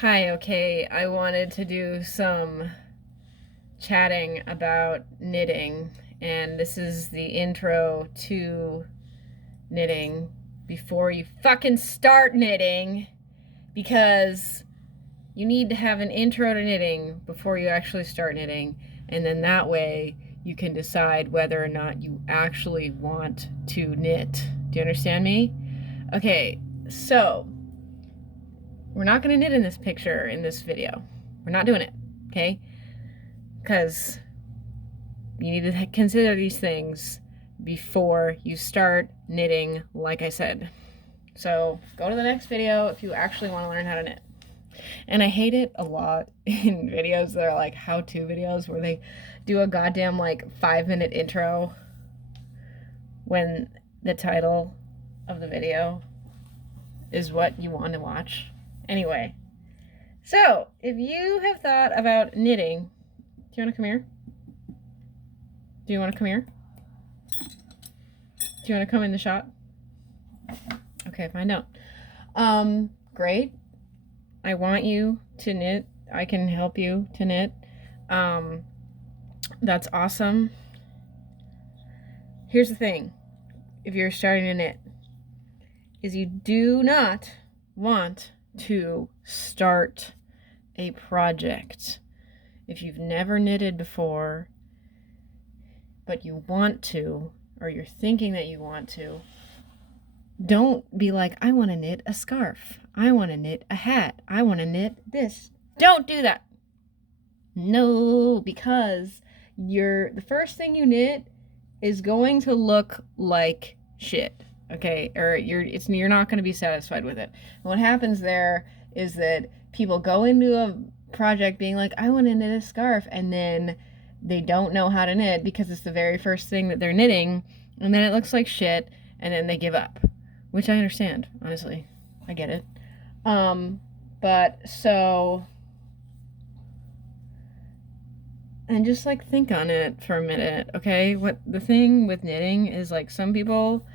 Hi, okay, I wanted to do some chatting about knitting, and this is the intro to knitting before you fucking start knitting, because you need to have an intro to knitting before you actually start knitting, and then that way you can decide whether or not you actually want to knit. Do you understand me? Okay, so we're not going to knit in this picture in this video. We're not doing it, okay? Because you need to consider these things before you start knitting, like I said. So go to the next video if you actually want to learn how to knit. And I hate it a lot in videos that are like how-to videos where they do a goddamn like 5-minute intro when the title of the video is what you want to watch. Anyway, so if you have thought about knitting, do you want to come here? Do you want to come here? Do you want to come in the shot? Okay, find out. Great. I want you to knit. I can help you to knit. That's awesome. Here's the thing. If you're starting to knit, is you do not want to start a project. If you've never knitted before, but you want to, or you're thinking that you want to, don't be like, I want to knit a scarf. I want to knit a hat. I want to knit this. Don't do that. No, because the first thing you knit is going to look like shit. Okay? Or you're not going to be satisfied with it. And what happens there is that people go into a project being like, I want to knit a scarf, and then they don't know how to knit because it's the very first thing that they're knitting, and then it looks like shit, and then they give up, which I understand, honestly. I get it. But so, and just like think on it for a minute, okay? What the thing with knitting is, like, some people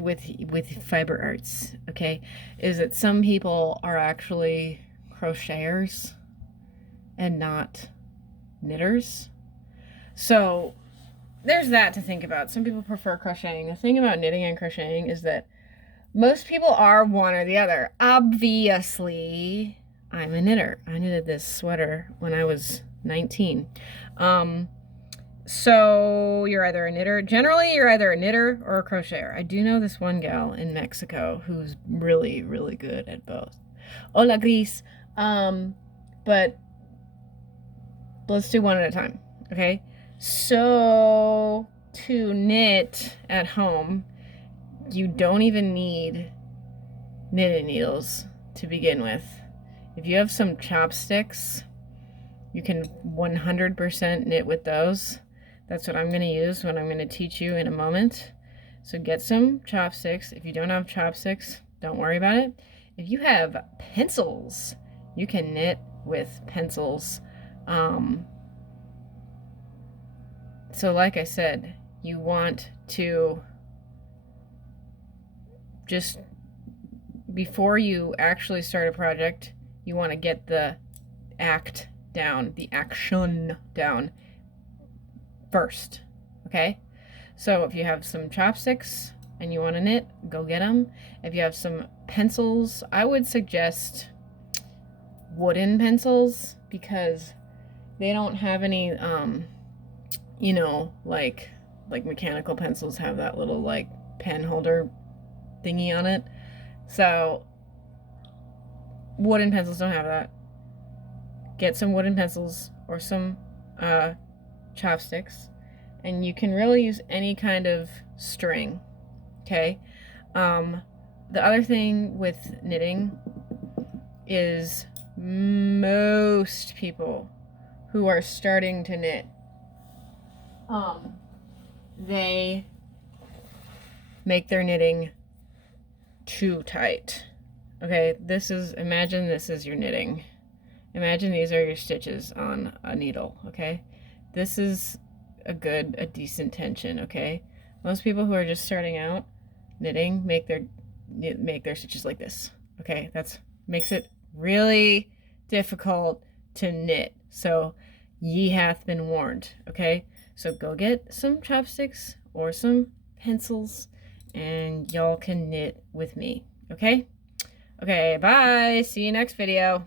with fiber arts, okay, is that some people are actually crocheters and not knitters. So there's that to think about. Some people prefer crocheting. The thing about knitting and crocheting is that most people are one or the other. Obviously, I'm a knitter. I knitted this sweater when I was 19. So you're either a knitter. Generally, you're either a knitter or a crocheter. I do know this one gal in Mexico who's really, really good at both. Hola, Gris. But let's do one at a time, okay? So to knit at home, you don't even need knitting needles to begin with. If you have some chopsticks, you can 100% knit with those. That's what I'm going to use when I'm going to teach you in a moment. So get some chopsticks. If you don't have chopsticks, don't worry about it. If you have pencils, you can knit with pencils. So like I said, you want to just, before you actually start a project, you want to get the act down, the action down first, okay? So if you have some chopsticks and you want to knit, go get them. If you have some pencils, I would suggest wooden pencils, because they don't have any, you know, like mechanical pencils have that little like pen holder thingy on it. So wooden pencils don't have that. Get some wooden pencils or some chopsticks, and you can really use any kind of string, okay? The other thing with knitting is most people who are starting to knit, they make their knitting too tight. Okay, imagine this is your knitting. Imagine these are your stitches on a needle, okay? This is a decent tension, okay? Most people who are just starting out knitting make their stitches like this, okay? Makes it really difficult to knit. So ye hath been warned, okay? So go get some chopsticks or some pencils and y'all can knit with me, okay? Okay, bye. See you next video.